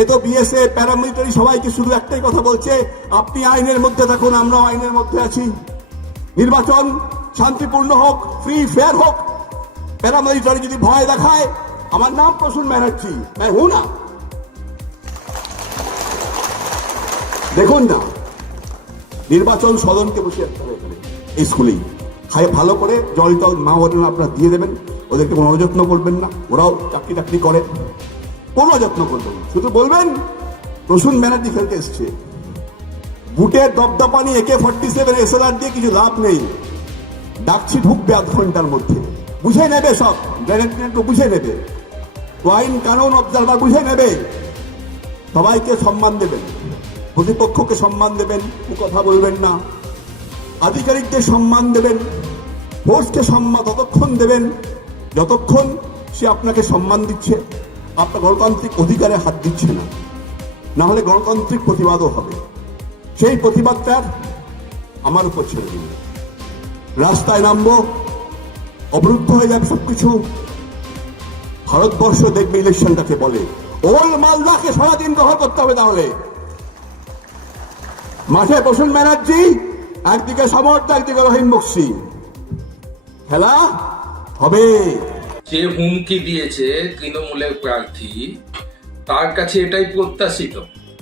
এ তো BSF paramilitary সবাইকে শুধু একটাই কথা বলছে, আপনি আইনের মধ্যে থাকুন, আমরাও আইনের মধ্যে আছি। নির্বাচন শান্তিপূর্ণ হোক, ফ্রি ফেয়ার হোক। প্যারামিলিটারি যদি ভয় দেখায়, আমার নাম প্রসূন ব্যানার্জি, मैं हूं ना। দেখুন না, নির্বাচন সদনকে বসে এই স্কুলেই খায় ভালো করে জল টল মা বলেন আপনারা দিয়ে দেবেন, ওদেরকে কোনো অযত্ন করবেন না, ওরাও চাকরি টাকরি করে, কোনো যত্ন করবেন না। শুধু বলবেন প্রসূন ব্যানার্জি খেলতে এসছে। বুটের দপদপানি AK-47 SLR দিয়ে কিছু লাভ নেই। ডাকছি ঢুকবে আধ ঘন্টার মধ্যে, বুঝে নেবে সব, গ্রেনেড বুঝে নেবে, আইন কানুন অবজারভার বুঝে নেবে। সবাইকে সম্মান দেবেন, প্রতিপক্ষকে সম্মান দেবেন, কথা বলবেন না। আধিকারিকদের সম্মান দেবেন, ফোর্সকে সম্মান ততক্ষণ দেবেন যতক্ষণ সে আপনাকে সম্মান দিচ্ছে, আপনার গণতান্ত্রিক অধিকারে হাত দিচ্ছে না। না হলে গণতান্ত্রিক প্রতিবাদও হবে। সেই প্রতিবাদটার আমার উপর ছেড়ে দিন। রাস্তায় নামবো, অবরুদ্ধ হয়ে যাবে সবকিছু। ভারতবর্ষ দেখবে ইলেকশনটাকে বলে। ওল মালদাকে সারাদিন গ্রহণ করতে হবে। তাহলে মাঠে প্রসূন ব্যানার্জি, একদিকে সমর্থ, একদিকে রহিম বক্সি, খেলা হবে। যে হুমকি দিয়েছে তৃণমূলের প্রার্থী, তার কাছে এটাই প্রত্যাশিত।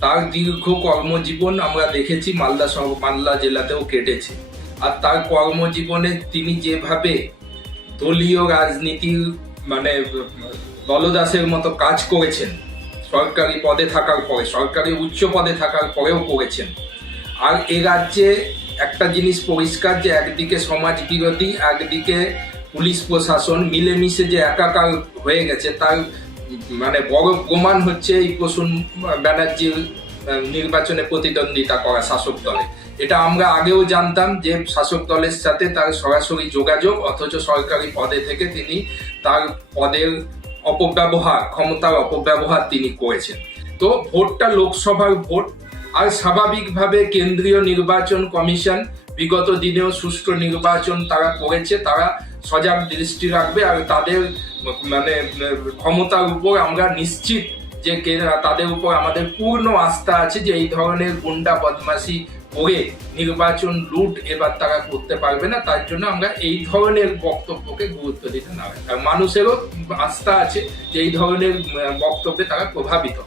তার দীর্ঘ কর্মজীবন আমরা দেখেছি মালদা জেলাতেও কেটেছে। আর তার কর্মজীবনে তিনি যেভাবে দলীয় রাজনীতির মানে দলদাসের মতো কাজ করেছেন, সরকারি পদে থাকার পরে, সরকারি উচ্চ পদে থাকার পরেও করেছেন। আর এ রাজ্যে একটা জিনিস পরিষ্কার, যে একদিকে সমাজ বিরোধী, একদিকে পুলিশ প্রশাসন মিলেমিশে যে একাকার হয়ে গেছে, তার মানে বড় প্রমাণ হচ্ছে এই প্রসূন ব্যানার্জির নির্বাচনে প্রতিদ্বন্দ্বিতা করা শাসক দলে। এটা আমরা আগেও জানতাম যে শাসক দলের সাথে তার সরাসরি যোগাযোগ, অথচ সরকারি পদে থেকে তিনি তার পদের অপব্যবহার, ক্ষমতার অপব্যবহার তিনি করেছেন। তো ভোটটা লোকসভার ভোট, আর স্বাভাবিকভাবে কেন্দ্রীয় নির্বাচন কমিশন বিগত দিনেও সুষ্ঠু নির্বাচন তারা করেছে, তারা সজাগ দৃষ্টি রাখবে। আর তাদের মানে ক্ষমতার উপর আমরা নিশ্চিত যে তাদের উপর আমাদের পূর্ণ আস্থা আছে যে এই ধরনের গুন্ডা বদমাশি করে নির্বাচন লুট এবার তারা করতে পারবে না। তার জন্য আমরা এই ধরনের বক্তব্যকে গুরুত্ব দিতে না, আর মানুষেরও আস্থা আছে যে এই ধরনের বক্তব্যে তারা প্রভাবিত।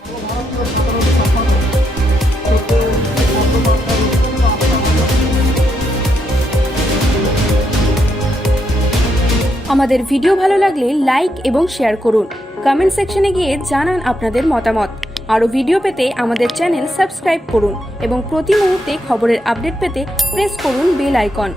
আমাদের ভিডিও ভালো লাগলে লাইক এবং শেয়ার করুন। কমেন্ট সেকশনে গিয়ে জানান আপনাদের মতামত। আরও ভিডিও পেতে আমাদের চ্যানেল সাবস্ক্রাইব করুন এবং প্রতি মুহূর্তে খবরের আপডেট পেতে প্রেস করুন বেল আইকন।